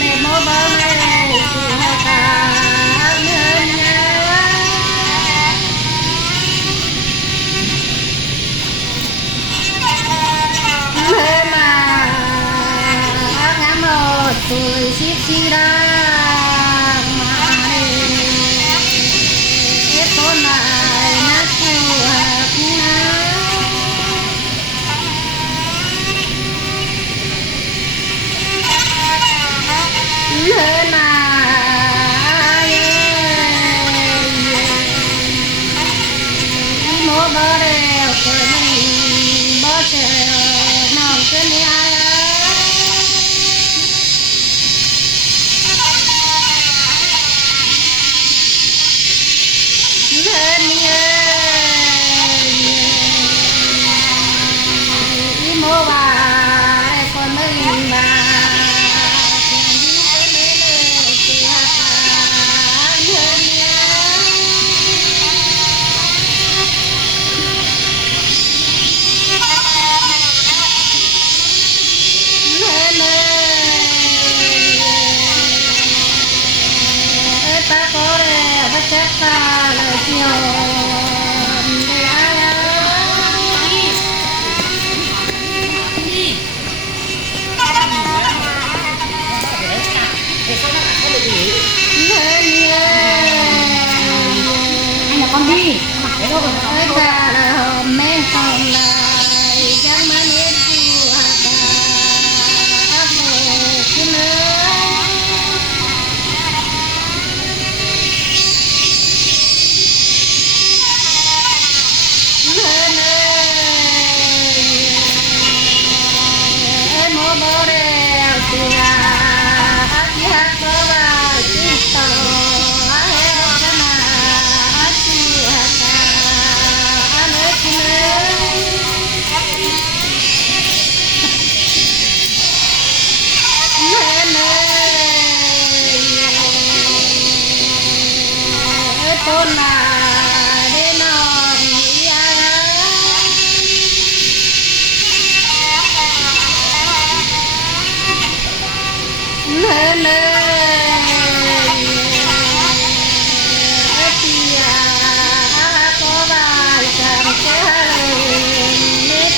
để mô bơ mê chỉ là cả nhân mê mà ngắm một tuổi xích xì ra mà để con lại nát theo hạt lên mà mua bơ đeo rồi mình bơ chèo nòng trên đi ai lên đi mua bà con mình bà chắc ta là chiều để ai anh là con đi thế thôi rồi ta là hôm men còn lại chẳng mấy nên chịu hạt đá cái nữa bơ đeo thì là hát hát có bài chỉ tàu hết cái mà hát chỉ hát hát hết nữa tôn là để nó nghĩ lên có bài chẳng cái nét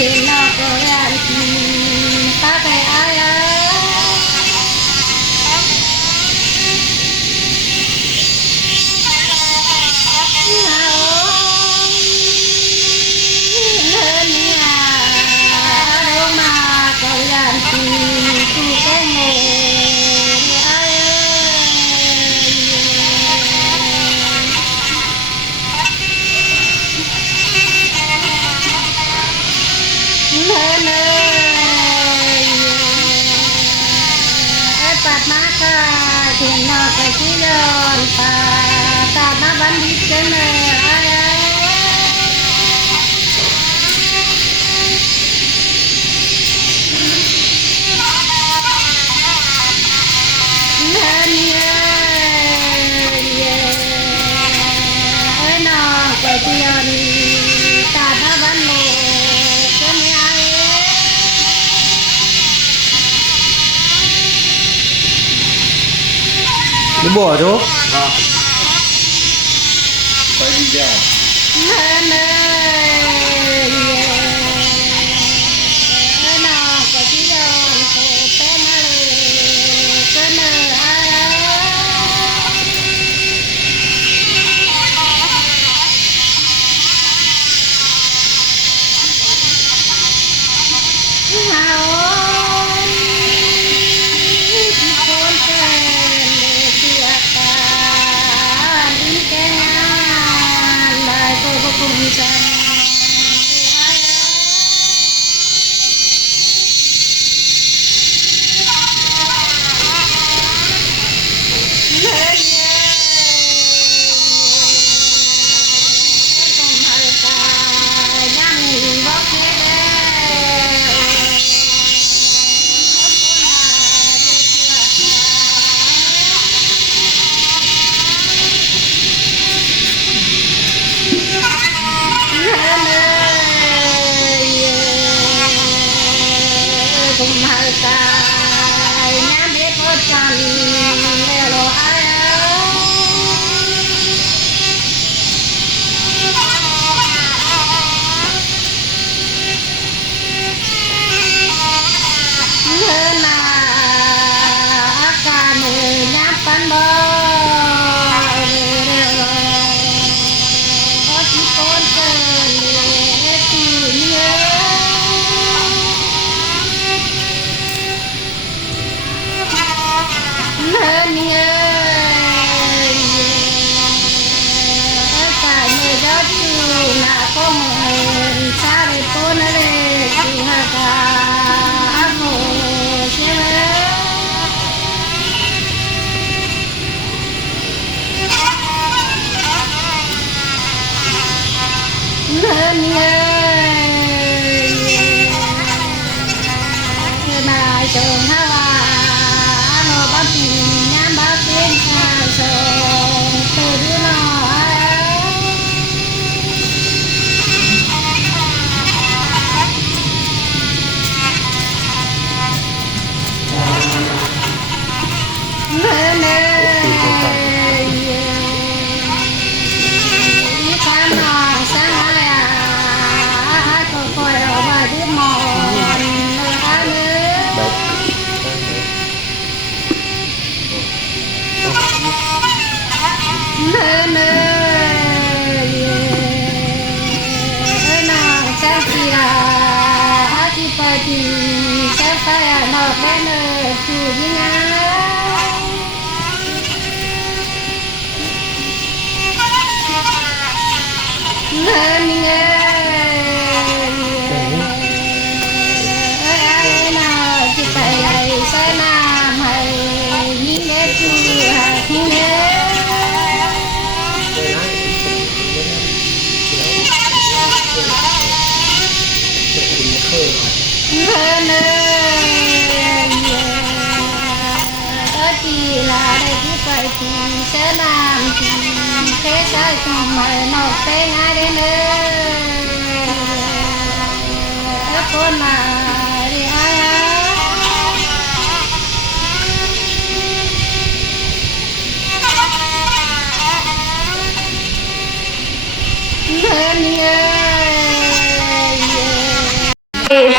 thì nó có ra ta phải ai lên thiên nó cái chỉ đơn ta ta nó vẫn đi trên này Đi bỏ chú. Phải đi ra.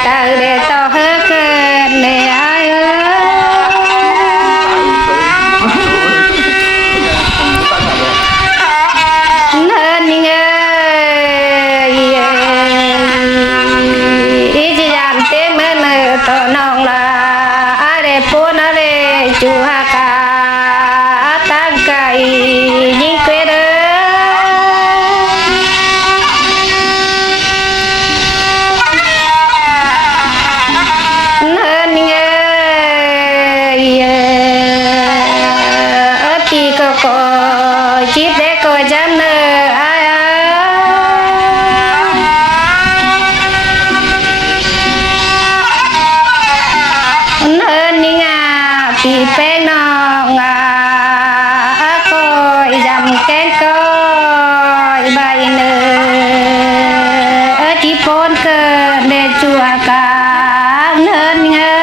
ta để to hết nè ai nên nghe ý chỉ làm tên bên to nong là ai để phun ai để chú ha cả tăng cây những cái đó nên nghe thì bé nó ngà coi dầm cái coi bay nữa chỉ phôn cơ để chùa cả nên nhớ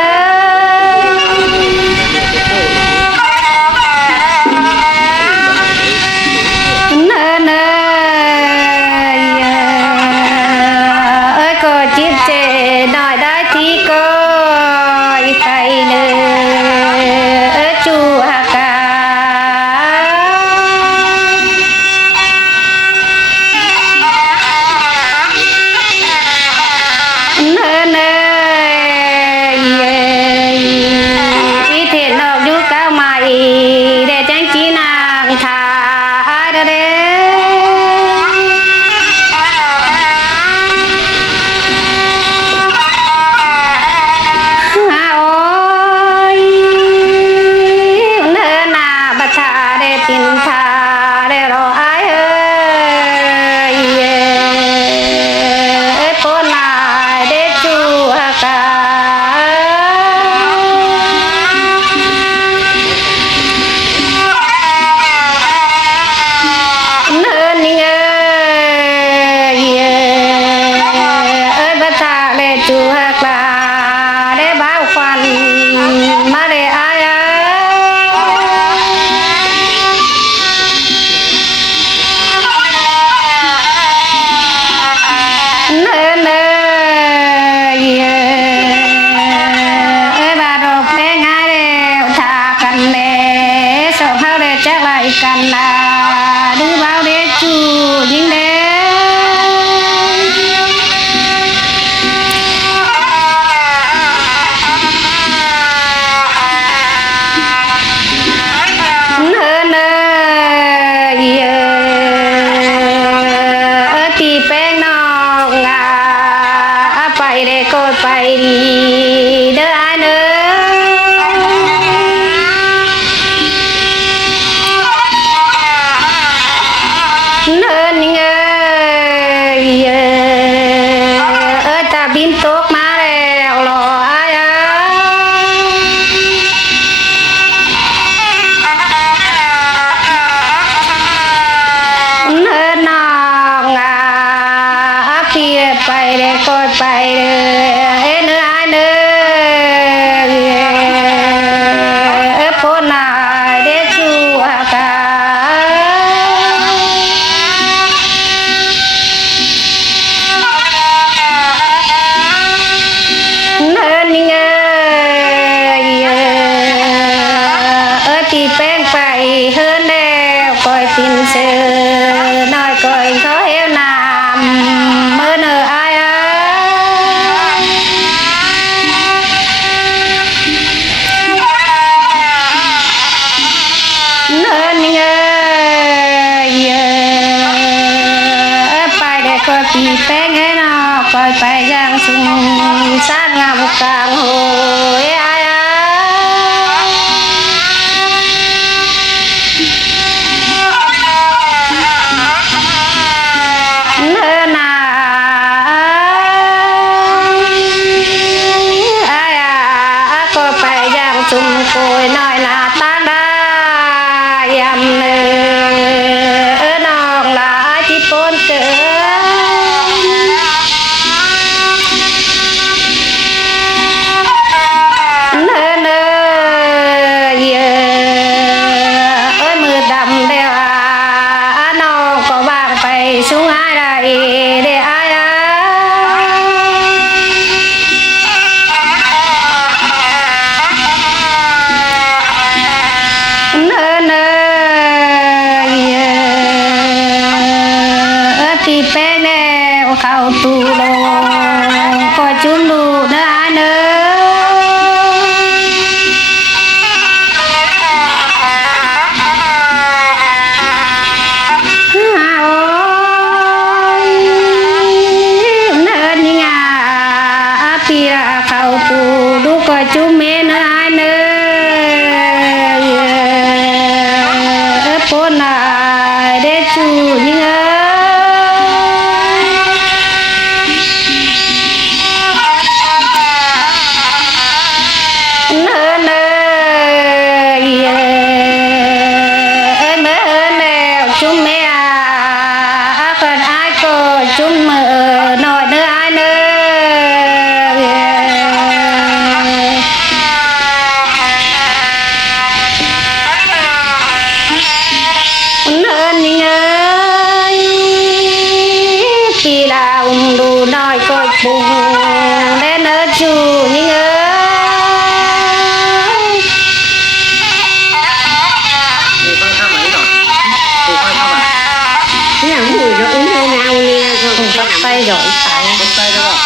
กันนาดูเบาเดจูยิงเดเนเนเยตีแป้งนองงาไปเดโกไปดีเด้อเนเนินเงยตาบินตกมาแล้วรออายเนินนองาเพียไปเลยก็ไปเลยเนื้อเนื้อพ้นนาเดชูอากาตีแป้งไปเฮินแล้วคอยปินเสือน้อยคอยเขาเอวนามเมื่อเนออายเนินเงยไปได้คอยปีแป้งให้นอคอยไปย่างสุงสร้างงามกลางโหยจุ่มโกยน้อยนาตาได้ยำเนื้อน้องลาที่ปนเจอ đủ nói cội bùng đến ở chủ nhưng ơi Mùi khoai thăm à? Mùi khoai thăm à? cái nào mùi rồi uống hơi nào nè không bắt tay rồi phải Con tay đó không?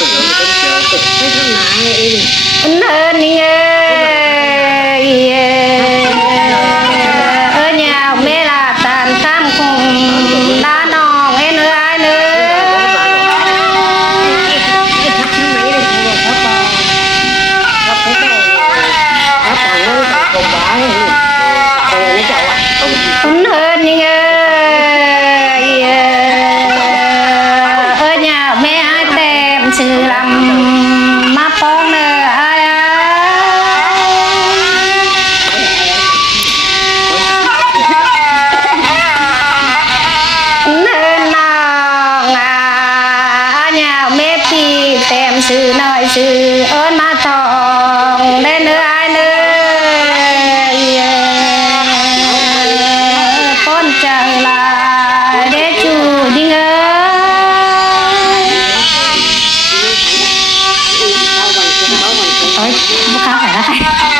Tưởng là con chéo cực. cái thằng này ơn ơn nhưng ơi ở nhà mẹ là tàn tham cùng đã nòng em ơi ai nữa cái thằng mấy đây có bò có cái đầu có bò nó còn bò ấy còn nó chậu à ơn ơn nhưng ơi ở nhà mẹ ai đem sự làm má con nữa ai nên nhà mẹ thì tem sự nói sự ơn má thòng đến nữa ai nữa con chẳng là để chủ đi ơi ôi không phải là